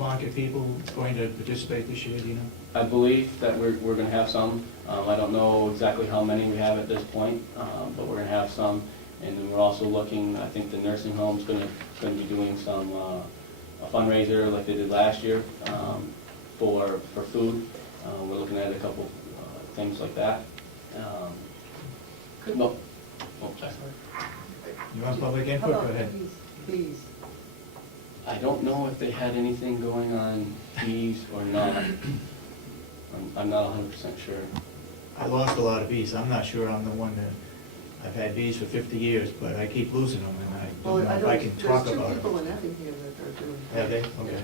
market people going to participate this year, do you know? I believe that we're going to have some. I don't know exactly how many we have at this point, but we're going to have some. And then we're also looking, I think the nursing home's going to be doing some a fundraiser like they did last year for food. We're looking at a couple things like that. No. Oh, sorry. You want public input? Go ahead. Please. I don't know if they had anything going on bees or not. I'm not 100% sure. I lost a lot of bees. I'm not sure I'm the one that, I've had bees for 50 years, but I keep losing them, and I don't know if I can talk about There's two people it. in Effingham that are doing. Have they? Okay.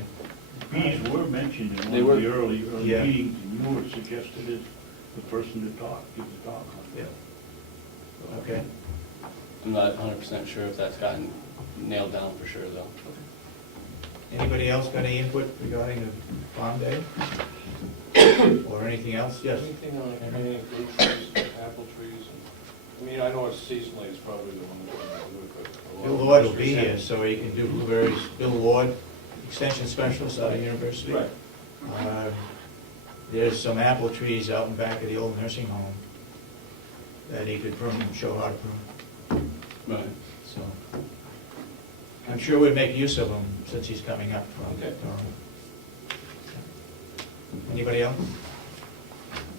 Bees were mentioned in They one of were. the early Yeah. meetings, and you were suggested as the person to talk, give the talk on it. Yeah. Okay. I'm not 100% sure if that's gotten nailed down for sure, though. Anybody else got any input regarding the farm day? Or anything else? Yes. Anything on any fruit trees, apple trees? I mean, I know it's seasonally, it's probably the one that's going to do it, but. Bill Lord will be here, so he can do blueberries. Bill Lord, Extension Specialist out of University. Right. There's some apple trees out in back of the old nursing home that he could prune, show how to prune. Right. So I'm sure we'd make use of him since he's coming up from Okay. Durham. Anybody else?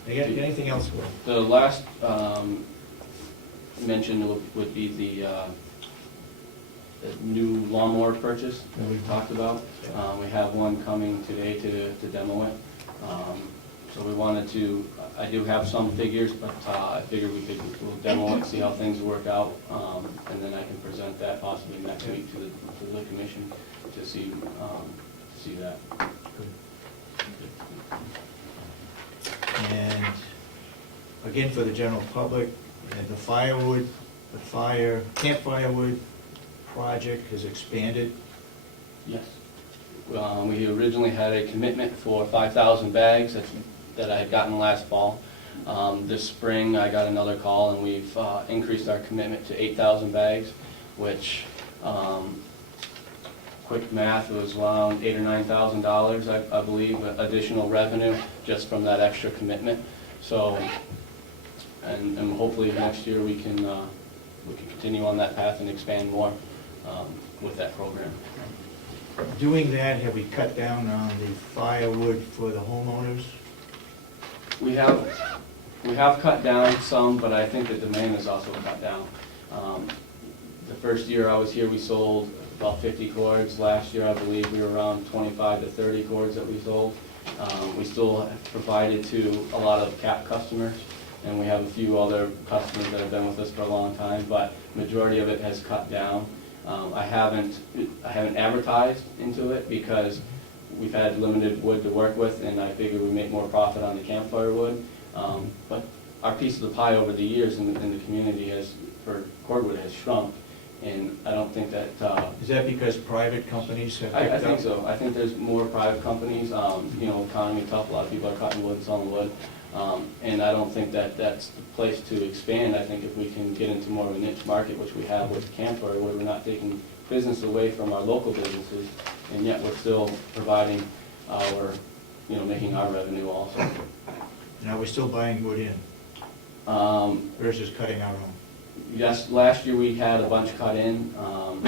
Anything else, Will? The last mention would be the new lawnmower purchase that we've talked about. We have one coming today to demo it. So we wanted to, I do have some figures, but I figured we'll demo it, see how things work out, and then I can present that possibly next week to the commission to see that. And again, for the general public, the firewood, camp firewood project has expanded. Yes. We originally had a commitment for 5,000 bags that I had gotten last fall. This spring, I got another call, and we've increased our commitment to 8,000 bags, which, quick math, was around $8,000 or $9,000, I believe, additional revenue just from that extra commitment. So, and hopefully next year we can continue on that path and expand more with that program. Doing that, have we cut down on the firewood for the homeowners? We have cut down some, but I think the demand has also cut down. The first year I was here, we sold about 50 cords. Last year, I believe we were around 25 to 30 cords that we sold. We still have provided to a lot of CAP customers, and we have a few other customers that have been with us for a long time, but majority of it has cut down. I haven't advertised into it because we've had limited wood to work with, and I figure we make more profit on the campfire wood. But our piece of the pie over the years in the community for cordwood has shrunk, and I don't think that. Is that because private companies have picked up? I think so. I think there's more private companies. Economy tough. A lot of people are cutting wood, selling wood, and I don't think that that's the place to expand. I think if we can get into more of a niche market, which we have with campfire wood, we're not taking business away from our local businesses, and yet we're still providing our, making our revenue also. Now, we're still buying wood in versus cutting our own. Yes, last year we had a bunch cut in. I'm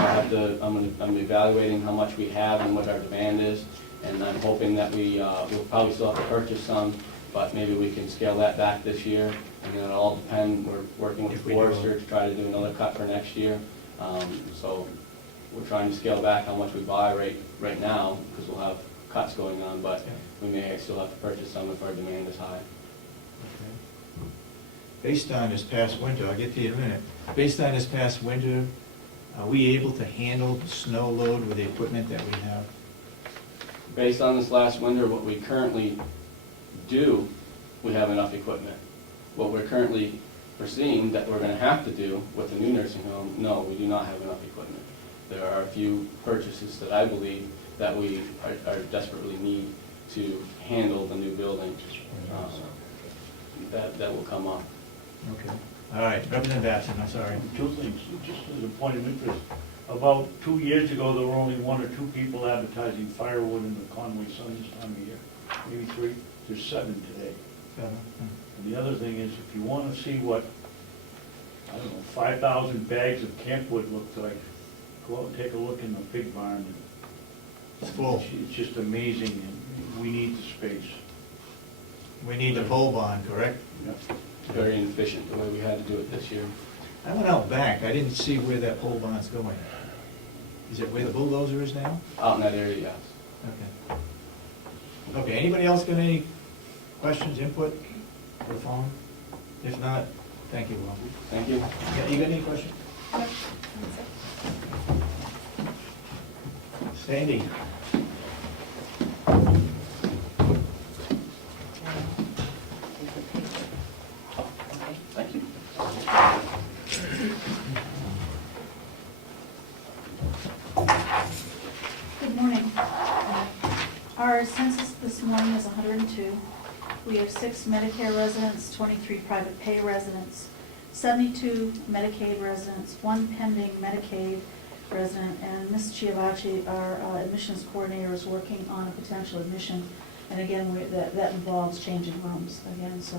evaluating how much we have and what our demand is, and I'm hoping that we'll probably still have to purchase some, but maybe we can scale that back this year. And then it'll all depend. We're working with the forester to try to do another cut for next year. So we're trying to scale back how much we buy right now, because we'll have cuts going on, but we may still have to purchase some if our demand is high. Okay. Based on this past winter, I'll get to you in a minute. Based on this past winter, are we able to handle the snow load with the equipment that we have? Based on this last winter, what we currently do, we have enough equipment. What we're currently foreseeing that we're going to have to do with the new nursing home, no, we do not have enough equipment. There are a few purchases that I believe that we are desperately need to handle the new building that will come up. Okay. All right, Representative Batson, I'm sorry. Two things, just as a point of interest, about 2 years ago, there were only 1 or 2 people advertising firewood in the Conway Sun this time of year, maybe 3. There's 7 today. And the other thing is, if you want to see what, I don't know, 5,000 bags of campwood looks like, go out and take a look in the pig barn. It's full. It's just amazing, and we need the space. We need the pole barn, correct? Yeah. Very inefficient the way we had to do it this year. I went out back, I didn't see where that pole barn's going. Is it where the bulldozer is now? Out in that area, yes. Okay. Okay, anybody else got any questions, input for the phone? If not, thank you, Bob. Thank you. You got any questions? Sandy? Thank you. Good morning. Our census this morning is 102. We have 6 Medicare residents, 23 private pay residents, 72 Medicaid residents, 1 pending Medicaid resident, and Ms. Chiavacci, our admissions coordinator, is working on a potential admission. And again, that involves changing rooms again, so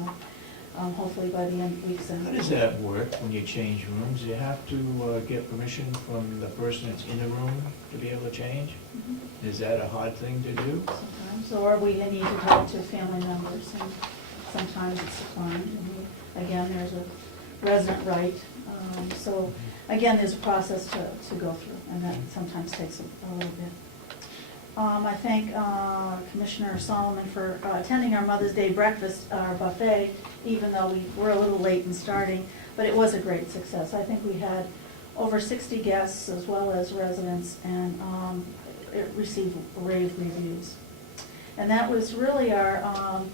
hopefully by the end of the week. How does that work when you change rooms? You have to get permission from the person that's in the room to be able to change? Mhm. Is that a hard thing to do? Sometimes, or we need to talk to family members, and sometimes it's declined. And again, there's a resident right, so again, there's a process to go through, and that sometimes takes a little bit. I thank Commissioner Solomon for attending our Mother's Day breakfast, our buffet, even though we were a little late in starting, but it was a great success. I think we had over 60 guests as well as residents, and it received rave reviews. And that was really our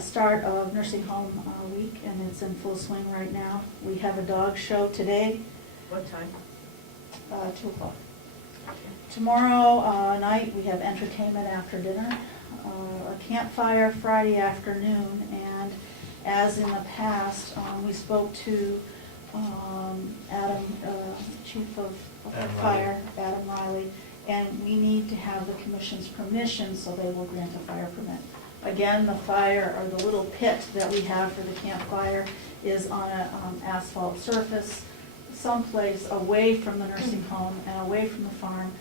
start of Nursing Home Week, and it's in full swing right now. We have a dog show today, What time? 2 o'clock. Tomorrow night, we have entertainment after dinner, a campfire Friday afternoon, and as in the past, we spoke to Adam, Chief of Adam Fire, Adam Riley, and we need to have the commission's permission, so they will grant a fire permit. Again, the fire, or the little pit that we have for the campfire, is on an asphalt surface, someplace away from the nursing home and away from the farm.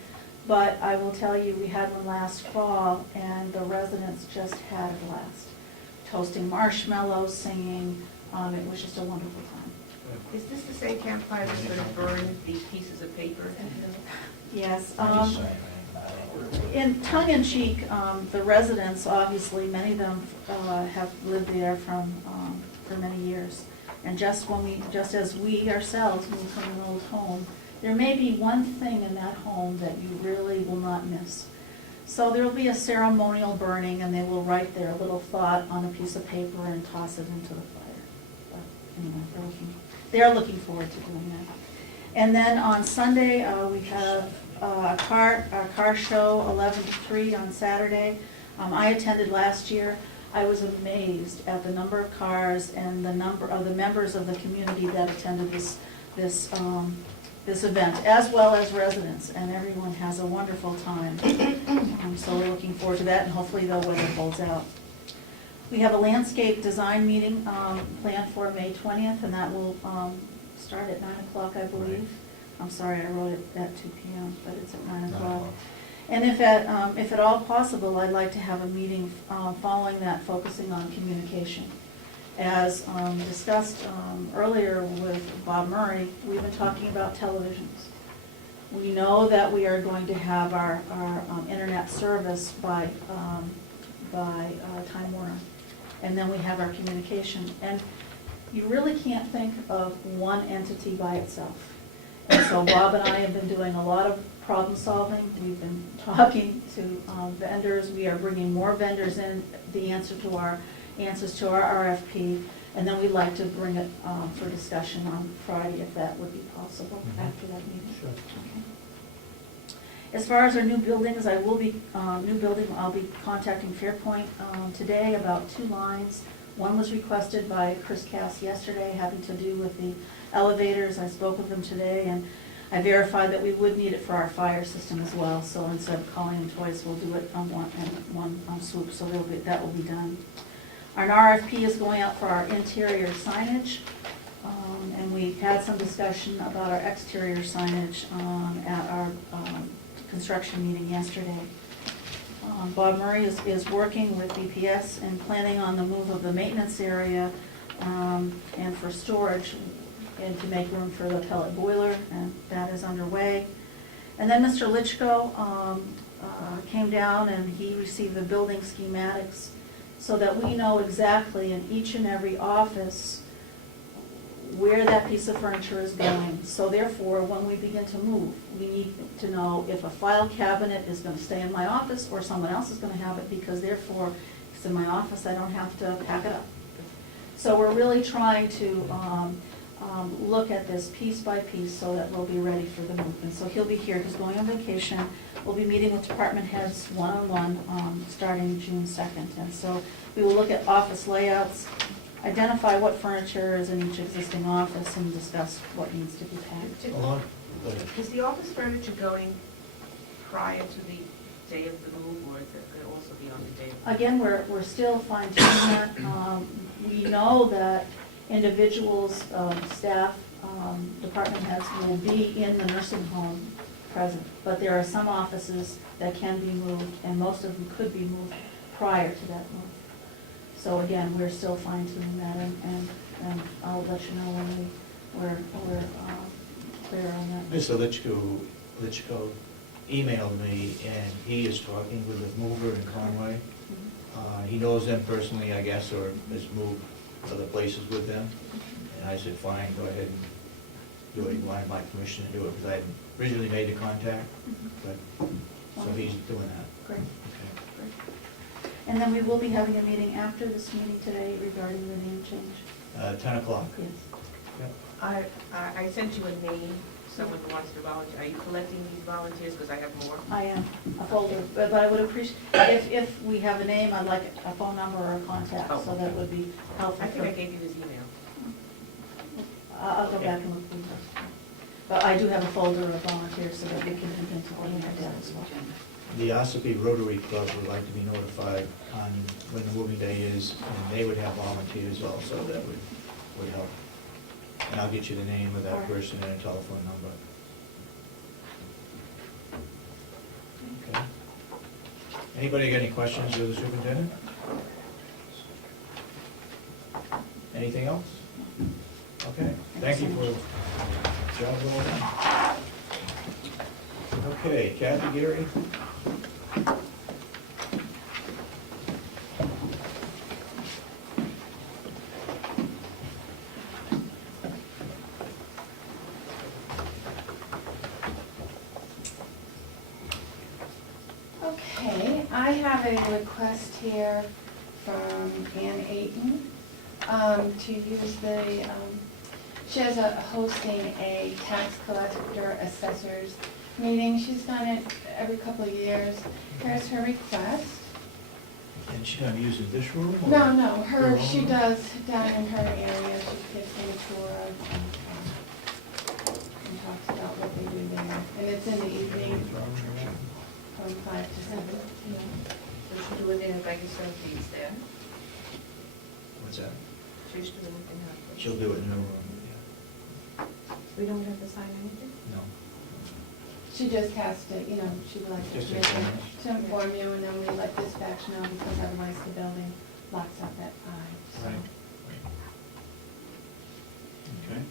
But I will tell you, we had one last fall, and the residents just had a blast. Toasting marshmallows, singing, it was just a wonderful time. Is this the same campfire that's going to burn these pieces of paper? Yes. In tongue-in-cheek, the residents, obviously, many of them have lived there for many years. And just as we ourselves moved from an old home, there may be one thing in that home that you really will not miss. So there will be a ceremonial burning, and they will write their little thought on a piece of paper and toss it into the fire. But anyway, they're looking forward to doing that. And then on Sunday, we have a car show, 11 to 3 on Saturday. I attended last year. I was amazed at the number of cars and the number of the members of the community that attended this event, as well as residents, and everyone has a wonderful time. So we're looking forward to that, and hopefully the weather holds out. We have a landscape design meeting planned for May 20th, and that will start at 9 o'clock, I believe. Right. I'm sorry, I wrote it at 2 p.m., but it's at 9 o'clock. And if at all possible, I'd like to have a meeting following that, focusing on communication. As discussed earlier with Bob Murray, we've been talking about televisions. We know that we are going to have our internet service by Time Warner, and then we have our communication. And you really can't think of one entity by itself. And so Bob and I have been doing a lot of problem solving. We've been talking to vendors. We are bringing more vendors in, the answers to our RFP, and then we'd like to bring it for discussion on Friday, if that would be possible, after that meeting. Sure. Okay. As far as our new buildings, I'll be contacting Fairpoint today about 2 lines. One was requested by Chris Cass yesterday, having to do with the elevators. I spoke with them today, and I verified that we would need it for our fire system as well, so instead of calling them twice, we'll do it on one swoop, so that will be done. Our RFP is going out for our interior signage, and we had some discussion about our exterior signage at our construction meeting yesterday. Bob Murray is working with BPS and planning on the move of the maintenance area and for storage and to make room for the pellet boiler, and that is underway. And then Mr. Litchko came down and he received the building schematics so that we know exactly in each and every office where that piece of furniture is going. So therefore, when we begin to move, we need to know if a file cabinet is going to stay in my office or someone else is going to have it, because therefore, it's in my office, I don't have to pack it up. So we're really trying to look at this piece by piece so that we'll be ready for the move. And so he'll be here, he's going on vacation. We'll be meeting with department heads one-on-one starting June 2nd. And so we will look at office layouts, identify what furniture is in each existing office, and discuss what needs to be packed. Hold on. Go ahead. Is the office furniture going prior to the day of the move, or is it going to also be on the day? Again, we're still fine tuning that. We know that individuals, staff, department heads will be in the nursing home present, but there are some offices that can be moved, and most of them could be moved prior to that move. So again, we're still fine tuning that, and I'll let you know when we're clear on that. Mr. Litchko emailed me, and he is talking with the mover in Conway. He knows them personally, I guess, or has moved other places with them. And I said, fine, go ahead and do it. He wanted my permission to do it, because I hadn't originally made the contact, but, so he's doing that. Great. Okay. Great. And then we will be having a meeting after this meeting today regarding the name change. 10 o'clock. Yes. Yep. I sent you a name, someone who wants to volunteer. Are you collecting these volunteers, because I have more? I am, a folder, but I would appreciate, if we have a name, I'd like a phone number or a contact, so that would be helpful. I think I gave you his email. I'll go back and look through those. But I do have a folder of volunteers, so that we can begin to coordinate that as well. The Ossipee Rotary Club would like to be notified on when the moving day is, and they would have volunteers also that would help. And I'll get you the name of that person and a telephone number. Okay. Anybody got any questions for the superintendent? Anything else? Okay, thank you for job well done. Okay, Kathy, Gary? Okay, I have a request here from Ann Ayton to use the, she has hosting a tax collector assessors meeting. She's done it every couple of years. Here's her request. And she's gonna use it this room? or- No, Her she own? does down in her area. She gives me a tour and talks about what they do there. And it's in the evening from 5 to 7. So she'll do it in a regular fees there. What's that? She's doing it in her. She'll do it in her room, We don't have to sign anything? yeah. No. She just has to, she would like to Just commission inform us. to inform you, and then we let dispatch know, because otherwise the building locks up at 5. so. Right. Okay.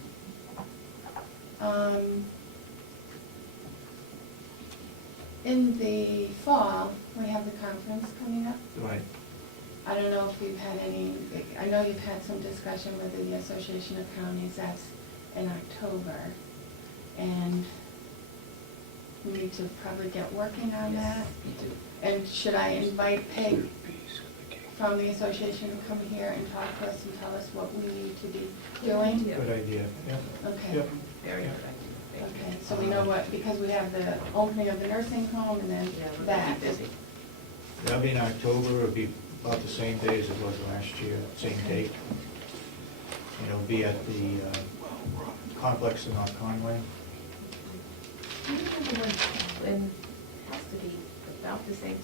In the fall, we have the conference coming up. Right. I don't know if you've had any, I know you've had some discussion with the Association of Counties. That's in October. And we need to probably get working on that. And should I invite Peg from the association to come here and talk to us and tell us what we need to be doing? Good idea, yeah. Okay. Yep. Very Yeah. good idea. Thank you. Okay, so we know what, because we have the opening of the nursing home and then Yeah, we're that. gonna be busy. That'll be in October, it'll be about the same day as it was last year, same date. And it'll be at the complex in North Conway. I remember when, it has to be about the same